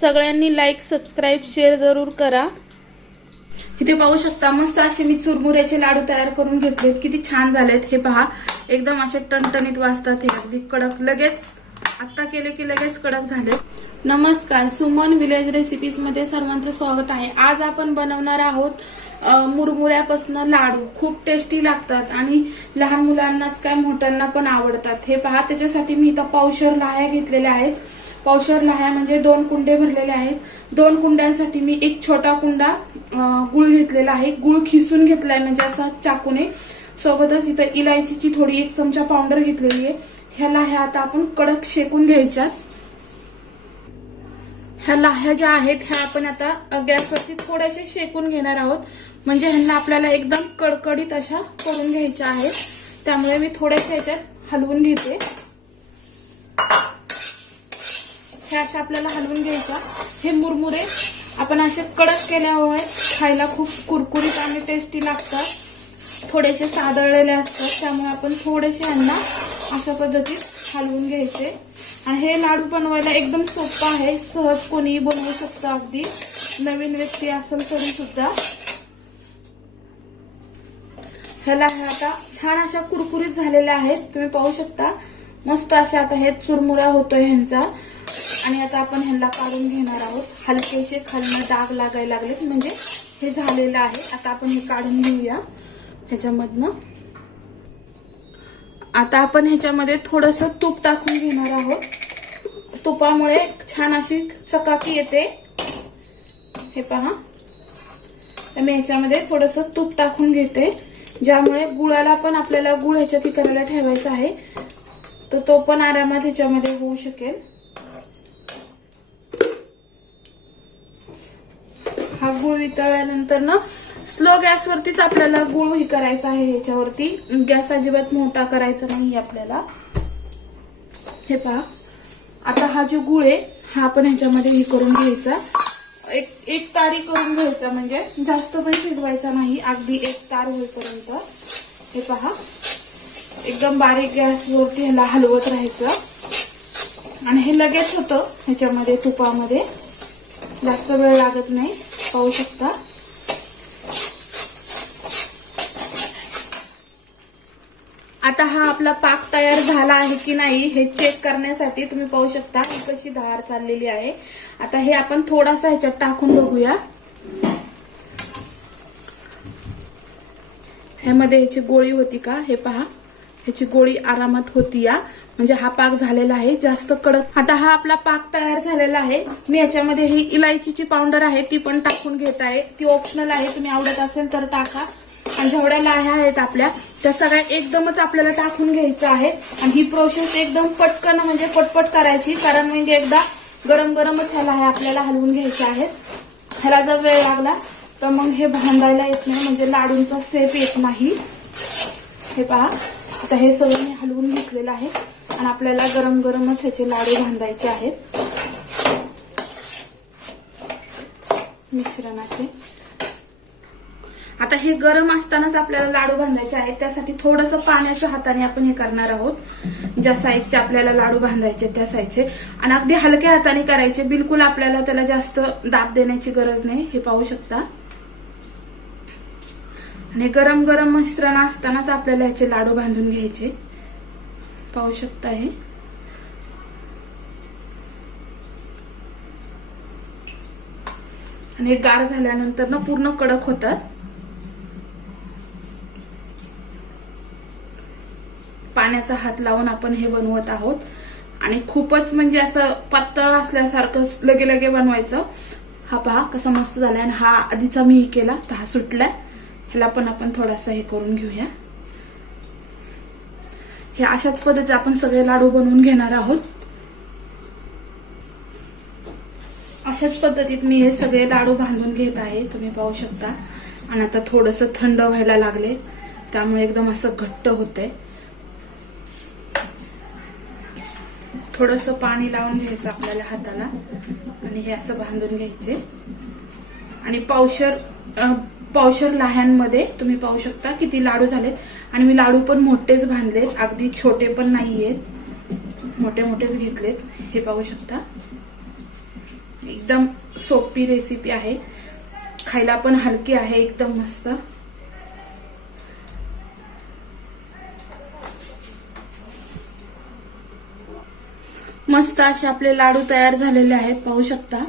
सगळ्यांनी like subscribe share जरूर करा. इथे पाहू शकता मस्त असे मी चुरमुऱ्याचे लाडू तयार करून घेतलेत. किती छान झालेत हे पहा. एकदम असे टणटणीत वाजतात हे. अगदी कडक. लगेच आत्ता केले की लगेच कडक झाले नमस्कार. सुमन विलेज रेसिपीजमध्ये सर्वांचं स्वागत आहे. आज आपण बनवणार आहोत मुरमुऱ्यापासनं मुरमुऱ्यापासून लाडू. खूप टेस्टी लागतात आणि लहान मुलांनाच काय मोठ्यांना पण आवडतात. हे पहा त्याच्यासाठी मी इथं पावशर लाह्या घेतलेल्या आहेत. पावशर लाह्या म्हणजे दोन कुंडे भरलेले आहेत. दोन कुंड्यांसाठी मी एक छोटा कुंडा गुळ घेतलेला आहे. गुळ खिसून घेतलाय म्हणजे असा चाकूने. सोबतच इथं इलायचीची थोडी एक चमचा पावडर घेतलेली आहे. ह्या लाह्या आता आपण कडक शेकून घ्यायच्यात. ह्या लाह्या ज्या आहेत ह्या आपण आता गॅसवरती थोड्याशा शेकून घेणार आहोत. म्हणजे ह्यांना आपल्याला एकदम कडकडीत अशा करून घ्यायच्या आहेत. त्यामुळे मी थोड्याशा ह्याच्यात हलवून घेते. हे अशा आपल्याला हलवून घ्यायचं. हे मुरमुरे आपण असे कडक केल्यामुळे खायला खूप कुरकुरीत आणि टेस्टी लागतात. थोडेसे सादळलेले असतात. त्यामुळे आपण थोडेसे यांना अशा पद्धतीत हलवून घ्यायचे. आणि हे लाडू बनवायला एकदम सोपं आहे. सहज कोणीही बनवू शकतं अगदी. नवीन व्यक्ती असेल तरी सुद्धा. ह्याला ह्या आता छान अशा कुरकुरीत झालेल्या आहेत. तुम्ही पाहू शकता. मस्त अशा आता हे चुरमुरा होतोय ह्यांचा. आणि आता आपण ह्यांना काढून घेणार आहोत. हलकेसे खालनं डाग लागायला लागलेत. म्हणजे हे झालेलं आहे. आता आपण हे काढून घेऊया. ह्याच्यामधनं. आता आपण ह्याच्यामध्ये थोडस तूप टाकून घेणार आहोत. तुपामुळे छान अशी चकाकी येते. हे पहा. तर मी ह्याच्यामध्ये थोडस तूप टाकून घेते. ज्यामुळे गुळाला पण आपल्याला गुळ ह्याच्यात करायला ठेवायचा आहे. तर तो पण आरामात ह्याच्यामध्ये होऊ शकेल. हा गुळ वितळल्यानंतर ना स्लो गॅसवरतीच आपल्याला गुळ ही करायचा आहे ह्याच्यावरती. गॅस अजिबात मोठा करायचा नाही आपल्याला. हे पहा. आता हा जो गुळ आहे हा आपण ह्याच्यामध्ये हे करून घ्यायचा. एक एक तारी करून घ्यायचा म्हणजे जास्त पण शिजवायचा नाही अगदी एक तार होईपर्यंत. हे पहा. एकदम बारीक गॅसवरती ह्याला हलवत राहायचं. आणि हे लगेच होतं ह्याच्यामध्ये तुपामध्ये. जास्त वेळ लागत नाही. पाहू शकता. आता हा आपला पाक तयार झाला आहे की नाही हे चेक करण्यासाठी तुम्ही पाहू शकता ही कशी धार चाललेली आहे. आता हे आपण थोडासा ह्याच्यात टाकून बघूया. ह्यामध्ये ह्याची गोळी होती का? हे पहा. ह्याची गोळी आरामात होती या. म्हणजे हा पाक झालेला आहे जास्त कडक. आता हा आपला पाक तयार झालेला आहे. मी याच्यामध्ये ही इलायचीची पावडर आहे ती पण टाकून घेत आहे. ती ऑप्शनल आहे तुम्ही आवडत असेल तर टाका. आणि जेवढ्या लाह्या आहेत आपल्या त्या सगळ्या एकदमच आपल्याला टाकून घ्यायचं आहे. आणि ही प्रोसेस एकदम पटकन म्हणजे पटपट करायची कारण म्हणजे एकदा गरम गरमच ह्याला आहे आपल्याला हलवून घ्यायचे आहेत. ह्याला जर वेळ लागला तर मग हे भांडायला येत नाही म्हणजे लाडूंचा सेप येत नाही. हे पहा. आता हे सगळं मी हलवून घेतलेलं आहे. आणि आपल्याला गरम गरमच ह्याचे लाडू बांधायचे आहेत. मिश्रणाचे. आता हे गरम असतानाच आपल्याला लाडू बांधायचे आहेत. त्यासाठी थोडस पाण्याच्या हाताने आपण हे करणार आहोत. ज्या साईजचे आपल्याला लाडू बांधायचे त्या साईजचे. आणि अगदी हलक्या हाताने करायचे. बिलकुल आपल्याला त्याला जास्त दाब देण्याची गरज नाही. हे पाहू शकता. आणि गरम गरम मिश्रण असतानाच आपल्याला ह्याचे लाडू बांधून घ्यायचे. पाहू शकता हे. आणि गार झाल्यानंतर ना पूर्ण कडक होतात. पाण्याचा हात लावून आपण हे बनवत आहोत. आणि खूपच म्हणजे असं पातळ असल्यासारखं लगे लगे बनवायचं. हा पहा कसं मस्त झालाय. आणि हा आधीचा मी केला तर हा सुटलाय. ह्याला पण आपण थोडासा हे करून घेऊया. हे अशाच पद्धतीत आपण सगळे लाडू बनवून घेणार आहोत. अशाच पद्धतीत मी हे सगळे लाडू बांधून घेत आहे तुम्ही पाहू शकता. आणि आता थोडस थंड व्हायला लागले त्यामुळे एकदम असं घट्ट होतंय. थोडस पाणी लावून घ्यायचं आपल्याला हाताला. आणि हे असं बांधून घ्यायचे. आणि पावशर पावशर लहानमध्ये तुम्ही पाहू शकता किती लाडू झालेत. आणि मी लाडू पण मोठेच बांधलेत. अगदी छोटे पण नाही आहेत मोठे मोठेच घेतलेत. हे पाहू शकता. एकदम सोपी रेसिपी आहे. खायला पण हलकी आहे. एकदम मस्त. मस्त असे आपले लाडू तयार झालेले आहेत. पाहू शकता.